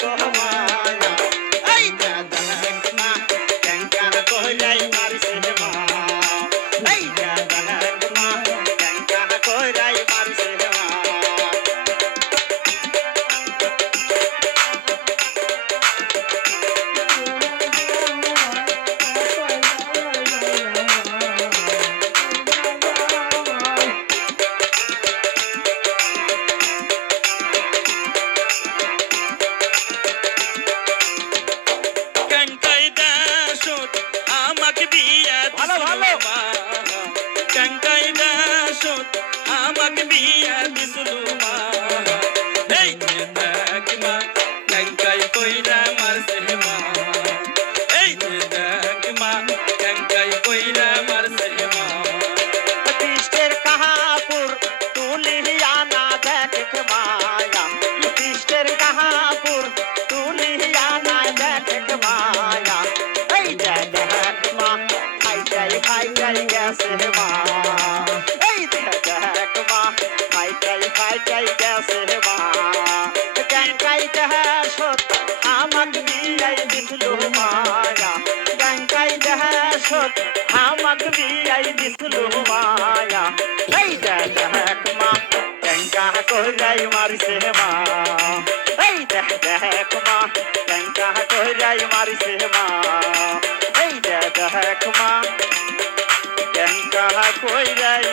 তো মায়া এই দেখ মা ক্যাঙ্কা কইরাই মারছে মা এই দেখ মা ক্যাঙ্কা কইরাই মারছে মা ভালো ভালো ক্যাঙ্কাই দাসত আমাকে বিয়া দিছিল মা এই দেখ মা ক্যাঙ্কাই কইরা মারছে মা এই দেখ মা ক্যাঙ্কাই কইরা মারছে মা তিষ্টের কাহাপুর তুলিয়া না দেখ মায়া তিষ্টের কাহাপুর তুলিয়া না দেখ মায়া এই দেখ মা খাইটাই গেছে মা এই দেখ মা খাইটাই গেছে মা ক্যাঙ্কাই দেশত আমাক বিয়াই দিছিল মায়া ক্যাঙ্কাই দেশত আমাক বিয়াই দিছিল মায়া এই দেখ মা ক্যাঙ্কা কইরাই মারছে মা এই দেখ মা ক্যাঙ্কা কইরাই মারছে মা এই দেখ মা ক্যাঙ্কা কইরাই